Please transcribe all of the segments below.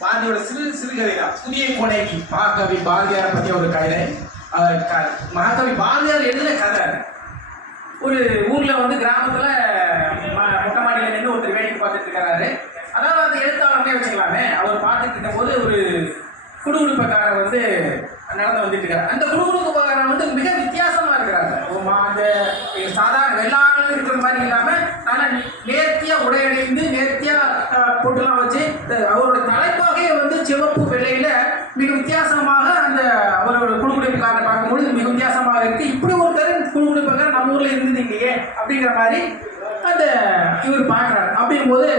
பாரதியோட சிறுகதை தான் புதிய கோடைக்கு மகாகவி பாரதியாரை பற்றி ஒரு கவிதை. மகாகவி பாரதியார் எழுதின கதை. ஒரு ஊரில் வந்து கிராமத்தில் மொட்டை மாடியில் நின்று ஒருத்தர் வேடிக்கை பார்த்துட்டு இருக்கிறாரு. அதாவது அந்த எழுத்தாளர்னே வச்சுக்கலாமே. அவர் பார்த்துட்டு இருக்க போது ஒரு குடுகுடுப்பக்காரர் வந்து நடந்து வந்துட்டு இருக்காரு. அந்த குடுகுடுப்பக்காரர் வந்து மிக வித்தியாசமாக இருக்கிறாங்க. அந்த சாதாரண வெள்ளாளர் இருக்கிற மாதிரி இல்லாமல் நல்லா நேர்த்தியாக உடையடைந்து நேர்த்தியாக பொட்டுலாம் வச்சு அவரோட தலைப்பாகையை வந்து சிவப்பு வெள்ளையில் மிக வித்தியாசமாக அந்த அவரோட குடுகுடுப்புக்காரனை பார்க்கும்போது மிக வித்தியாசமாக இருக்குது. இப்படி ஒருத்தர் குடுகுடுப்பக்காரர் நம்ம ஊரில் இருந்தது இல்லையே அப்படிங்கிற மாதிரி அந்த இவர் பார்க்குறாரு. அப்படிங்கும்போது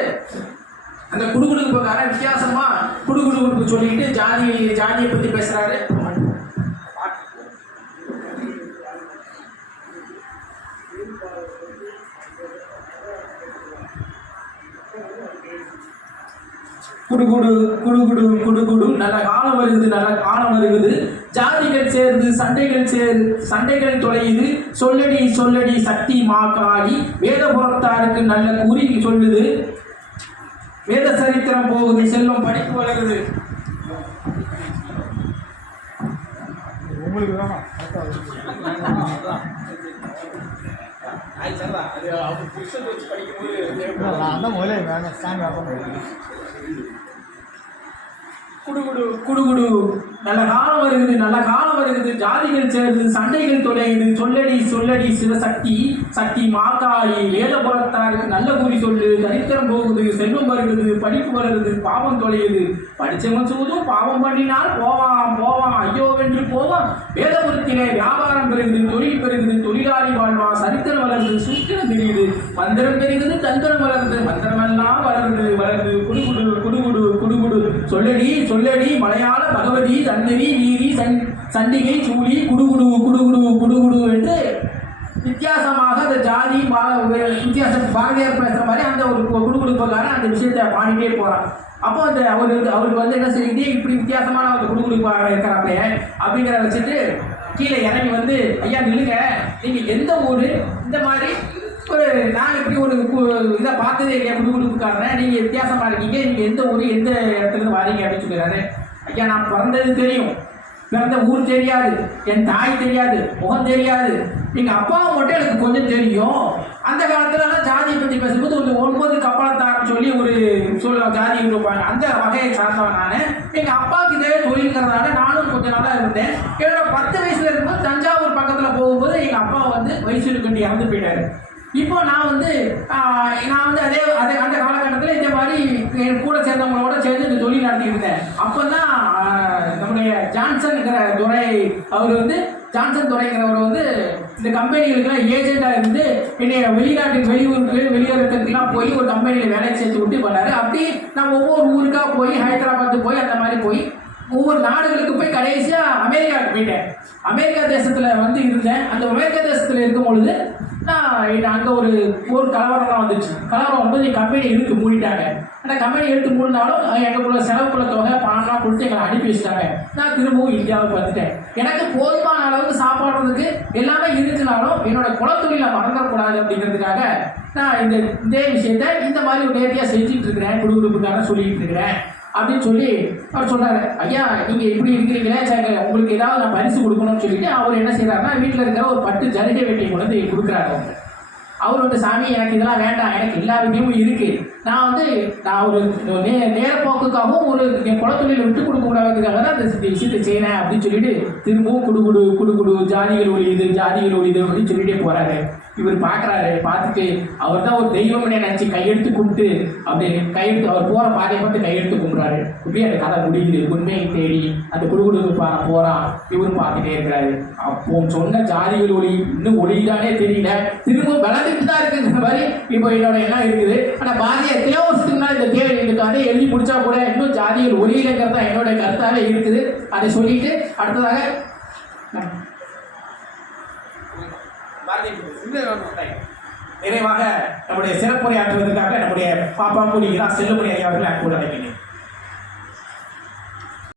அந்த குடுகுடுப்புக்காரன் வித்தியாசமா குடுகுடுப்பு சொல்லிட்டு ஜாதியை பற்றி பேசுறாரு. குடுகுடு குடுகுடு குடுகுடு நல்ல காலம் வருகுது, நல்ல காலம் வருகுது. ஜாதிகள் சேருது, சண்டைகள் தொலையுது. சொல்லடி சொல்லடி சக்தி மாக்காளி, வேதபுரத்தாருக்கு நல்ல கூறி சொல்லுது. வேத சரித்திரம் போகுது, செல்வம் படிப்பு வளருது. குடுகுடு குடுகுடு நல்ல காலம் வருகுது, நல்ல காலம் வருகுது. ஜாதிகள் சேருது, சண்டைகள் தொலையுது. சொல்லடி சொல்லடி சிவசக்தி சக்தி மாக்காளி, வேதபுரத்தாருக்கு நல்ல கூறி சொல்லு. சரித்திரம் போகுது, செல்வம் வருகுது, படிப்பு வருது, பாவம் தொலையுது. படிச்சவன் சூதும் பாவம் பண்ணினால் போவான் ஐயோ வென்று போவான். வேதபுரத்திலே வியாபாரம் பெருகுது, தொழில் பெருகுது, தொழிலாளி வாழ்வான். சரித்திரம் வளருது, சூத்திரம் தெரியுது. மந்திரம் பெருகுது, தந்திரம் வளருது, மந்திரமெல்லாம் வளருது. குடுகுடு குடுகுடு குடுகுடு சொல்லடி சொல்லடி மலையாள பகவதி தன்னவி வீரி சண்டிகை சூழி குடுகுடு குடுகுடு குடுகுடு என்று வித்தியாசமாக அந்த ஜாதி வித்தியாசம் பாரதியார் பேசுகிற மாதிரி அந்த ஒரு குடுகுடுப்பக்காரன் அந்த விஷயத்தை பாடிட்டே போகிறான். அப்போ அந்த அவருக்கு வந்து என்ன செய்யுது, இப்படி வித்தியாசமான அந்த குடுகுடுப்பாக இருக்கிறாப்பே அப்படிங்கிற வச்சுட்டு கீழே இறங்கி வந்து, ஐயா நில்லுங்க, நீங்கள் எந்த ஊர், இந்த மாதிரி ஒரு நான் இப்படி ஒரு இதை பார்த்ததே இல்லையா குடுகுடுப்புக்காரன், நீங்கள் வித்தியாசமாக இருக்கீங்க, நீங்கள் எந்த ஊர் எந்த இடத்துலேருந்து வரீங்க அப்படின்னு சொல்லிடுறாரு. ஐயா நான் பிறந்தது தெரியும், பிறந்த ஊர் தெரியாது, என் தாய் தெரியாது, முகம் தெரியாது, எங்கள் அப்பாவை மட்டும் எனக்கு கொஞ்சம் தெரியும். அந்த காலத்துலலாம் ஜாதியை பற்றி பேசும்போது ஒரு 9 கப்பலத்தாரன்னு சொல்லி ஒரு ஜாதி இருப்பாங்க. அந்த வகையை சார்ந்தவன் நான். எங்கள் அப்பாவுக்கு இதே தொழில்ங்கிறதுனால நானும் கொஞ்ச நாளாக இருந்தேன். என்னோட 10 வயசுல இருக்கும்போது தஞ்சாவூர் பக்கத்தில் போகும்போது எங்கள் அப்பா வந்து வயசூர் கண்டி இறந்து போயிட்டாரு. இப்போ நான் வந்து அதே அந்த காலகட்டத்தில் இந்த மாதிரி என் கூட சேர்ந்தவங்களோட சேர்ந்து இந்த தொழில் நடத்திட்டு இருந்தேன். அப்போ தான் நம்முடைய ஜான்சன்ங்கிற துறை அவர் வந்து ஜான்சன் துறைங்கிறவர் வந்து இந்த கம்பெனிகளுக்கெல்லாம் ஏஜெண்டாக இருந்து என்னைய வெளியூருக்கெல்லாம் போய் ஒரு கம்பெனியில் வேலை சேர்த்து விட்டு பண்ணாரு. அப்படி நான் ஒவ்வொரு ஊருக்காக போய் ஹைதராபாத்து போய் அந்த மாதிரி போய் ஒவ்வொரு நாடுகளுக்கு போய் கடைசியாக அமெரிக்காவுக்கு போயிட்டேன். அமெரிக்கா தேசத்தில் வந்து இருந்தேன். அந்த அமெரிக்கா தேசத்தில் இருக்கும் பொழுது அங்கே ஒரு கலவரம்லாம் வந்துச்சு. கலவரம் வந்து கம்பெனி இழுத்து மூடிட்டாங்க. அந்த கம்பெனி இழுத்து மூடினாலும் எங்களுக்குள்ள செலவுக்குள்ள தொகை பணம்லாம் கொடுத்து எங்களை அனுப்பி வச்சுட்டாங்க. நான் திரும்பவும் இந்தியாவுக்கு வந்துட்டேன். எனக்கு போதுமான அளவுக்கு சாப்பாடுறதுக்கு எல்லாமே இருக்குனாலும் என்னோட குலத்தொழிலை மறந்துடக்கூடாது அப்படிங்கிறதுக்காக நான் இதே விஷயத்த இந்த மாதிரி ஒரு நேர்த்தியாக செஞ்சுட்டு இருக்கிறேன், குடுகுடுப்புக்காக சொல்லிட்டு இருக்கிறேன் அப்படின்னு சொல்லி அவர் சொல்கிறாரு. ஐயா நீங்கள் இப்படி இருக்கிறீங்களே, சரி உங்களுக்கு ஏதாவது நான் பரிசு கொடுக்கணும்னு சொல்லிட்டு அவர் என்ன செய்கிறாருன்னா வீட்டில் இருக்கிற ஒரு பட்டு ஜரிகை வெட்டியை கொண்டு வந்து கொடுக்குறாரு. அவர் வந்து சாமி எனக்கு இதெல்லாம் வேண்டாம், எனக்கு எல்லா விஷயமும் இருக்குது, நான் ஒரு நேரப்போக்குக்காகவும் ஒரு என் குலத்தொழிலை விட்டு கொடுக்க கூடாதுக்காக தான் அந்த விஷயத்தை செய்கிறேன் அப்படின்னு சொல்லிட்டு திரும்பவும் குடுகுடு ஜாதிகள் ஒழியுது அப்படின்னு சொல்லிட்டே போகிறாரு. இவர் பார்க்குறாரு. பார்த்துட்டு அவர் தான் ஒரு தெய்வம்னே நினச்சி கையெடுத்து கும்பிட்டு அப்படி அவர் போகிற பாதையை பார்த்து கையெடுத்து கும்பிட்றாரு. இப்படியே அந்த கதை முடியுது. உண்மையை தேடி அந்த குடுகுடுப்பு போகிறான். இவரும் பார்த்துட்டே இருக்கிறாரு. அப்போ சொன்ன ஜாதிகள் ஒளி இன்னும் ஒளிதானே தெரியல, திரும்ப விளந்துட்டு தான் இருக்குங்கிற மாதிரி இப்போ என்னோட எண்ணம் இருக்குது. ஆனால் பாரதியார் எத்தனையோ வருஷத்துக்கு முன்னாடி இந்த கதையை எழுதி முடிச்சா கூட இன்னும் ஜாதிகள் ஒளியிலங்கிறது தான் என்னோட கருத்தாவே இருக்குது. அதை சொல்லிட்டு அடுத்ததாக நிறைவாக நம்முடைய சிறப்புரையாற்றுவதற்காக நம்முடைய பாப்பா கூடிய செல்லுமணி ஐயா அவர்கள் அன்போடு அழைக்கிறேன்.